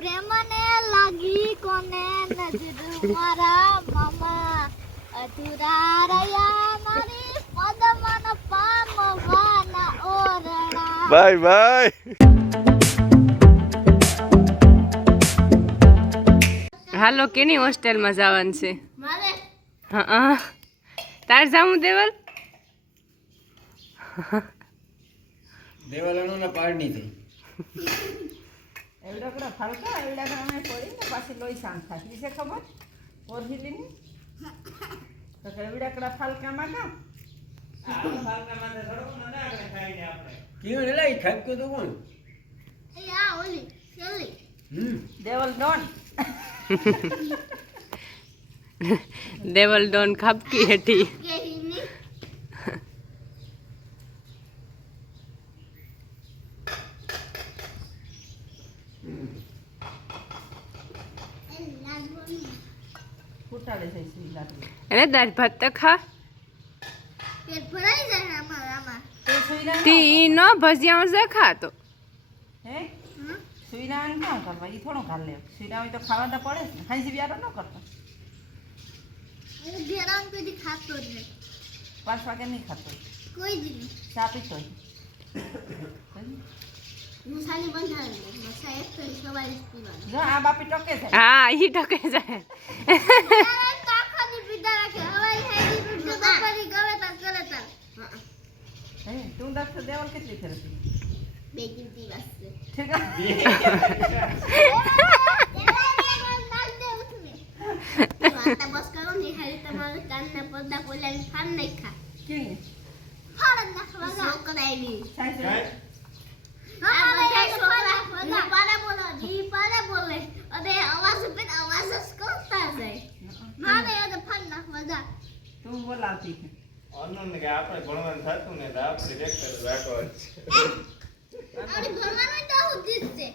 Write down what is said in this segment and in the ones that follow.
પ્રેમને લાગી કોને નજર મારા મામા? અધૂરા રહ્યા મારી પદમન પામવાના ઓરણા બાય બાય. હાલો કેની હોસ્ટેલમાં જવાનું છે? મારે. હા તાર જાવું દેવલ? દેવાલાનો પાડની થઈ. એવડાકડા ફાલકા એવડાકડા અમે પડી ને પાછી લોહી શાંત થાય વિશે ખબર ઓરહિલીની તો કે એવડાકડા ફાલકામાં કા કેવું ને લાઈ ખાપ્યું તો કોણ એ આ ઓલી ચલી દેવલ ડોન દેવલ ડોન ખાપકી હેઠી કેહીની ફૂટાડે છે સુઈ લાગી એને દાળ ભાત તો ખા. તે નો ભજીયા છે ખા તો હે સુઈરાન ક્યાં કરવા? એ થોડું ખાલ લે. સુઈરા હોય તો ખાવા તો પડે જ ને. હાંસી વ્યારો ન કરતો. હું ઘેરાન કોઈ દી ખાતો જ નહીં. પાંચ વાગે નહીં ખાતો. કોઈ દી નહીં. એક તો હા ઈ ટકે જાય તું ડોક્ટર દેવલ કેટલી હતી બે કિંમતી બસ કરો ને હારી તમારે કાનના પડદા પોલાની ફાન નહીં ખા કે ફાડ જ નાખવા છોકરા જી તું બોલાવતી છે અનંત કે આપણે ભણવાનું થતું ને તો આપણે ટ્રેક્ટર રાખવાનું આપણે ભણવાનું તો હું જીતશે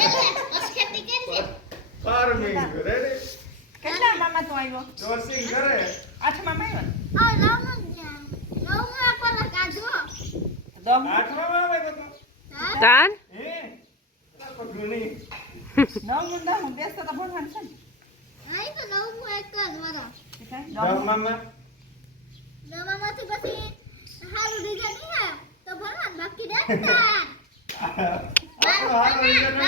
એટલે બસ ખેતી કરશે ફાર્મિંગ રેડી કેટલા મામા તું આવ્યો? કરે આઠમા માં આવ્યો? આ કાઢો આઠમાં આવે તો તું? હા તાર હે આ પગલું નહીં નવમું દસમું બેસતો તો ભણવાનું છે ને આઈ તો લાવનું એક જ વરા એ કાંઈ દસમું. દસમામાં દવામાંથી પછી સારું રિઝલ્ટ નહીં આવ્યો તો ભણવાનું બાકી રહેતા આપણો હારો રિઝલ્ટ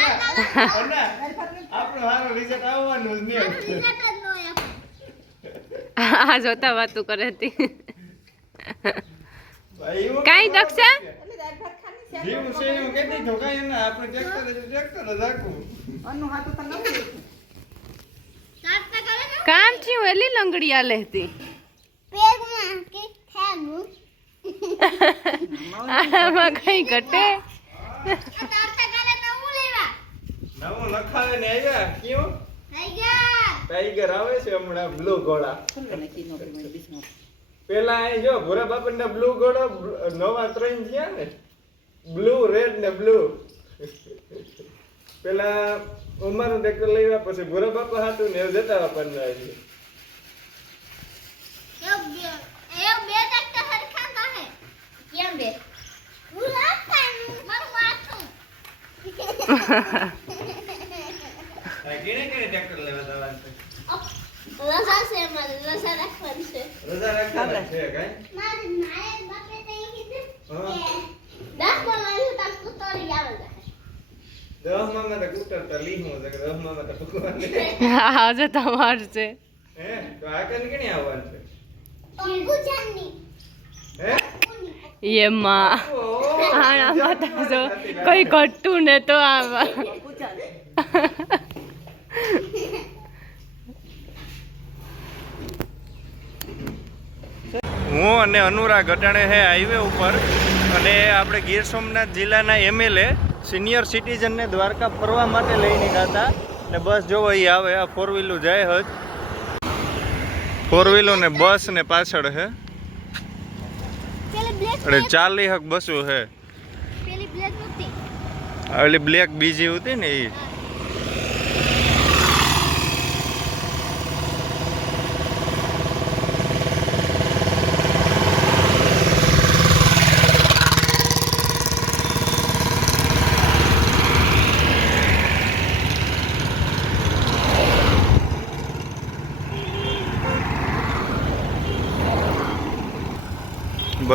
આપણો હારો રિઝલ્ટ આવવાનું જ સારું નહીં રિઝલ્ટ જ ન આવ્યો આ જોતા વાતું કરે હતી કાંઈ દક્ષા? જીવ છે આપણે ટ્રેક્ટર ટ્રેક્ટર જ રાખવું. હાથું તો ને? કામ થયું એલી લંગડિયા લેતી પેગમાં કે ખાનું આમાં કઈ ઘટે? નવું લખાવે ને આવ્યા? કયું? ટાઈગર. આવે છે હમણાં બ્લુ ઘોડા. પેલા જો ભૂરા બાપા બ્લુ ઘોડો નવા ત્રણ થયા ને બ્લુ રેડ ને બ્લુ પેલા અમારું ટ્રેક્ટર લઈ આવ્યા પછી ભૂરા બાપા હાટું ને એવું જતા બાપા આવી રસા રાખવાની છે. રજા રાખવાના છે કઈ? મારે મારે બાપે તો કીધું હા. કે દસ બોલાવ્યું તાર કુતરી આવે હજુ તમાર છે. એમાં આણામાં તો કઈ ઘટતું ને તો આમાં હું અને અનુરાગ અટાણે હે હાઈવે ઉપર અને આપણે ગીર સોમનાથ જિલ્લાના એમએલએ સિનિયર સિટીઝનને દ્વારકા ફરવા માટે લઈને ગયા હતા ને બસ જોવો એ આવે આ ફોર વ્હીલું જાય હજ. ફોર વ્હીલો ને બસ ને પાછળ હે. એટલે ચાલી હક બસો હે. પેલી બ્લેક બીજી હતી ને એ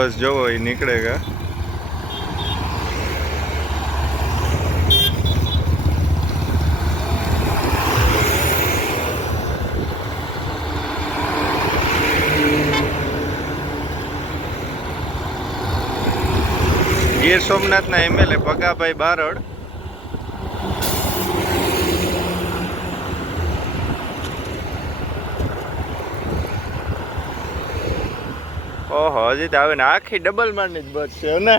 બસ જોવો એ નીકળેગા ગીર સોમનાથના એમએલએ પગાભાઈ બારડ ઓહો હજી તો આવે ને આખી ડબલ મારની જ બસ છે ને?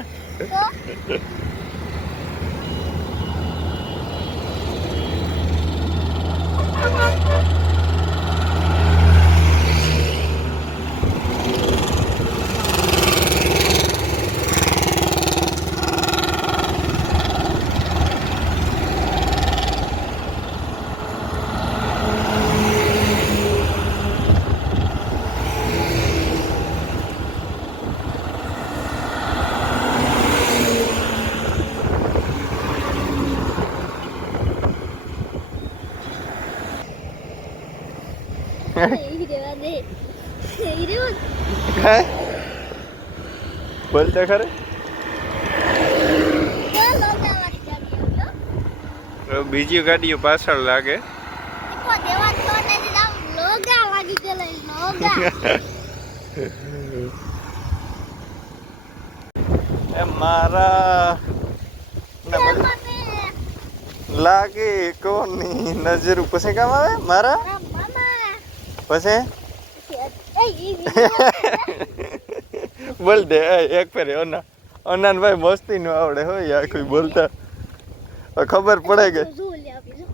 જવાની ગાડી હવે બીજી ગાડીઓ પાછળ લાગે. મારા. બોલ. લાગે કોની નજર પછી કામ આવે? મારા? પછી? બોલ દે એ, એક ફેરે અના અનાન ભાઈ મસ્તી નું આવડે હોય યાર કોઈ બોલતા. ખબર પડે કે જો લે આપી જો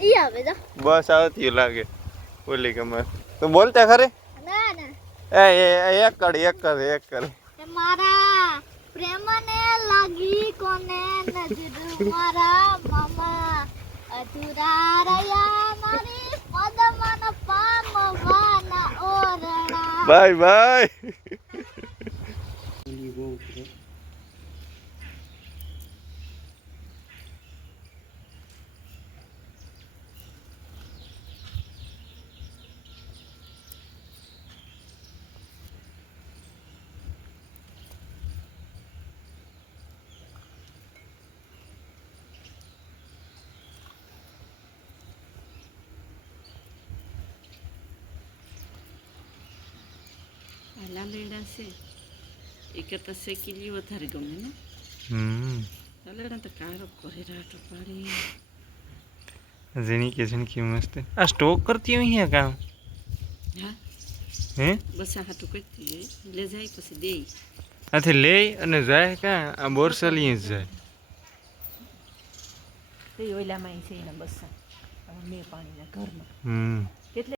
ઈ આવે જો બસ આવતી લાગે. બોલી ગમે તું બોલતા ખરે? ના ના એ એ એ એક કર એક કર એક કર. મારા પ્રેમને લાગી કોને નજર? મારા મામા અધુરા રહ્યા મારી પદમન પામવાના ઓરણા બાય બાય આ લાલેડા છે એ કરતાં શેકીલી વધારે ગમે ને હમ લાલેડા તો કારો કરે રાટો પાડી ઝીણી કે ઝીણકી મસ્ત આ સ્ટોક કરતી હોય અહીંયા કામ હા હે બસ આ હાટું કરતી હોય લે જાય પછી દે આથી લે અને જાય કાં આ બોરસલી જ જાય તે ઓલામાં છે એના બસ મેં પાણીના ઘરમાં હમ કેટલે